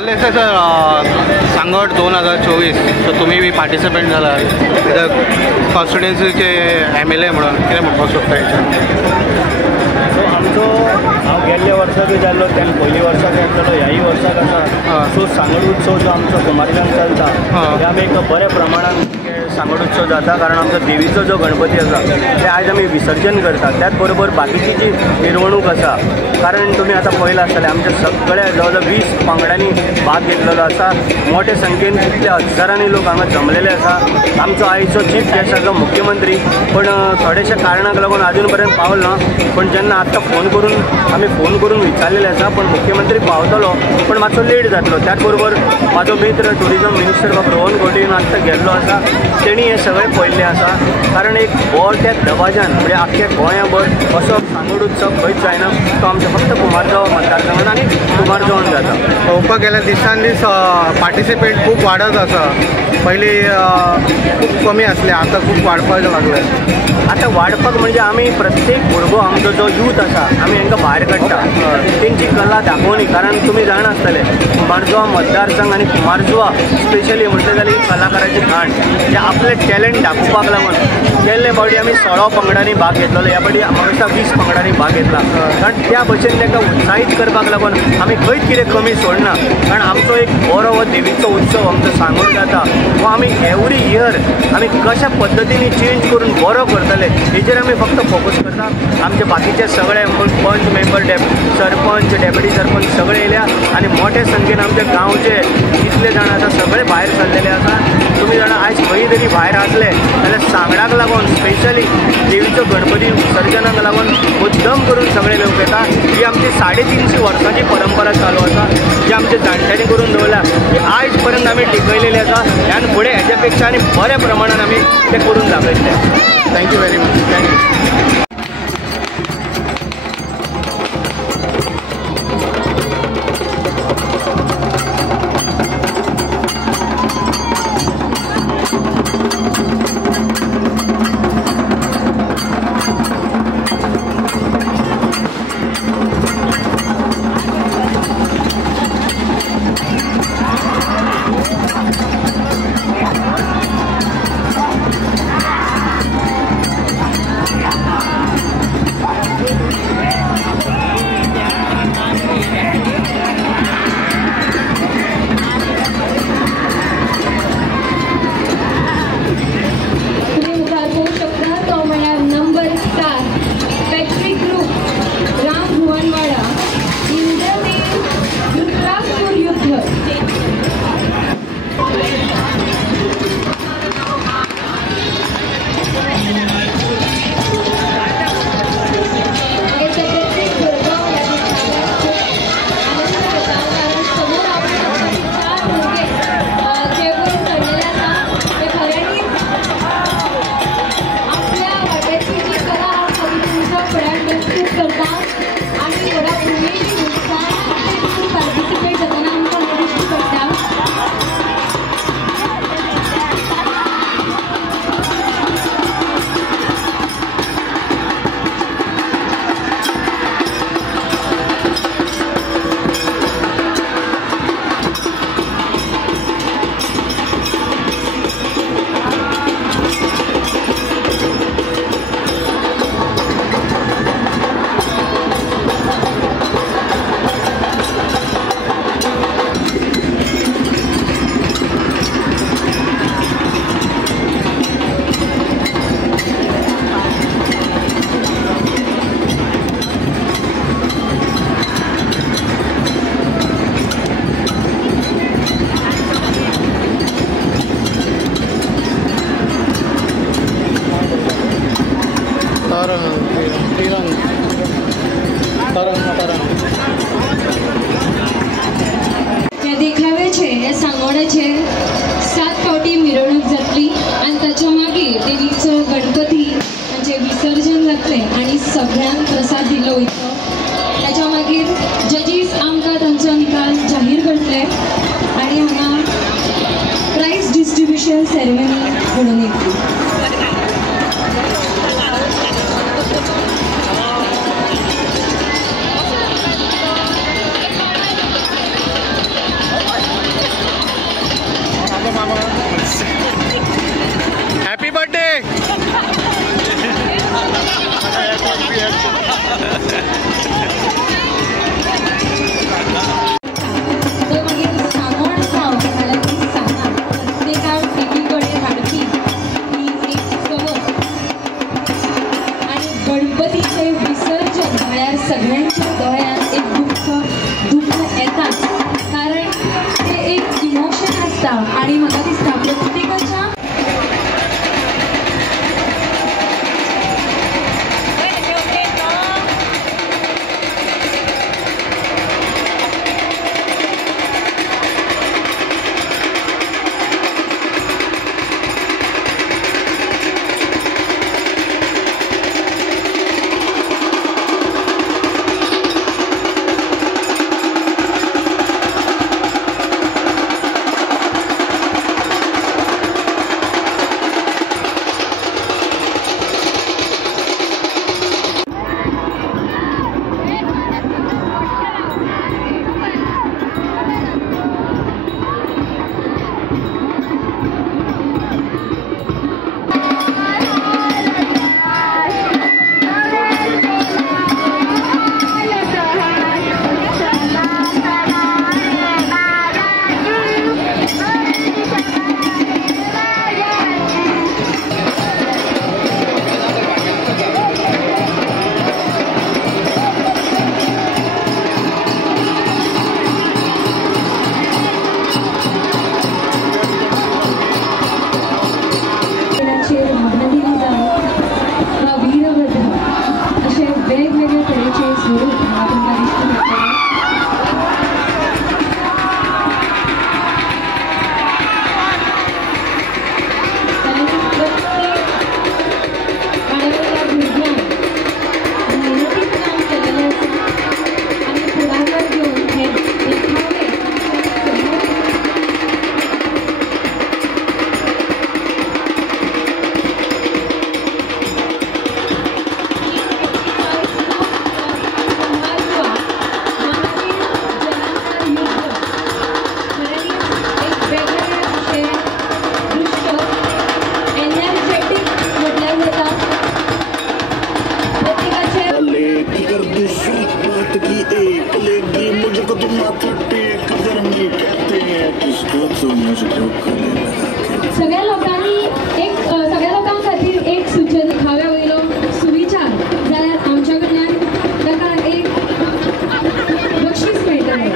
Sir Sangod 2024 so तुम्ही बी participant झाला कॉन्स्टिट्युएन्सीचे MLA म्हणून कितें म्हणपाक सोदता सो आमचो हांव गेल्ल्या वर्साकूय जाल्लो तेन्ना पयलीं वर्साक जाल्लो ह्याय वर्साक आसा सो सांगोड उत्सव जो आमचो कुमारगांव चलता ते आमी एक बऱ्या प्रमाणान सांगोड उत्सव जाता कारण आमचो देवीचो जो गणपती आसा ते आयज आमी विसर्जन करतात त्याच बरोबर बाकीची जी मिरवणूक आसा कारण तुमी आतां पळयलां आसतलें आमच्या सगळ्या जवळ जवळ 20 पंगडांनी भाग घेतलेलो आसा मोठ्या संख्येन कितल्या हजारांनी लोक हांगा जमलेले आसा आमचो आयचो चीफ गेस्ट आसलो मुख्यमंत्री पण थोडेशा कारणाक लागून अजून पर्यंत पावलो ना पण जेन्ना आत्तां फोन करून विचारलेले आसा पण मुख्यमंत्री पावतलो पण मातसो लेट जातलो त्याच बरोबर म्हाजो मित्र टुरिजम मिनिस्टर बाब रोहन गोटेन आत्तां गेल्लो आसा तेणी हे सगळें पळयल्लें आसा कारण एक व्हडल्या दबाज्यान म्हणजे आख्ख्या गोंयाभर असो सांगोड उत्सव खंयच जायना तो आमच्या फक्त कुमारगांव मतदारसंघात आनी कुमारगांवान जाता पळोवपाक गेल्यार दिसान दीस पार्टिसिपेंट खूब वाडत आसा पयलीं खूब कमी आसले आतां खूब वाडपाक लागले आतां वाडपाक म्हणजे आमी प्रत्येक भुरगो आमचो जो यूथ आसा आमी हांकां भायर काडटा तेंची कला दाखोवनी कारण तुमी जाणा आसतले कुमारजुवा मतदारसंघ आनी कुमारजुवा स्पेशली म्हणटा जाल्यार कलाकाराची खाण जे आपले टॅलंट दाखोवपाक लागून गेल्ले फावटी आमी 16 पंगडांनी भाग घेतलो ह्या फावटी म्हाका दिसता 20 पंगडांनी भाग घेतला कारण त्या भशेन तांकां उत्साहीत करपाक लागून आमी खंयच कितें कमी सोडना कारण आमचो एक बरो हो देवीचो उत्सव आमचो सांगोड जाता हो आमी एवरी इयर आमी कशा पद्दतीन चेंज करून बरो करतले हेचेर आमी फक्त फोकस करता आमचे बाकीचे सगळे पंच मेंबर सरपंच डेप्युटी सरपंच सगळे येयल्या आनी मोठ्या संख्येन आमचे गांवचे जितले जाण आसा सगळे भायर सरलेले आसा तुमी जाणा आयज खंय तरी भायर आसले जाल्यार सांगडाक लागून स्पेशली देवीचो गणपती विसर्जनाक लागून मुद्दम करून सगळे लोक येता ही आमची 350 वर्सांची परंपरा चालू आसा जी आमच्या जाणट्यांनी करून दवरल्या की आयज पर्यंत आमी टिकयलेली आसा आनी फुडें हेच्या पेक्षा आनी बऱ्या प्रमाणान आमी ते करून दाखयतले थँक्यू व्हेरी मच थँक्यू त्या देखाव्याचे सांगोड्याचे 7 फावटी मिरवणूक जातली आणि त्याच्या मागे देवीचं गणपती म्हणजे विसर्जन जातले आणि सगळ्यांक प्रसाद दिलो वयता त्याच्या मागीर जजीस आमकां तांचो निकाल जाहीर करतले आणि हांगा प्राइज डिस्ट्रीब्युशन सेरेमनी घडोवन येतली आसा आणि म्हाका दिसता प्रत्येकाच्या सगळ्या लोकांखातीर एक सूचन दिखाव्या वयलो सुविचार जाल्यार आमच्या कडल्यान ताका एक बक्षीस मेळटलें.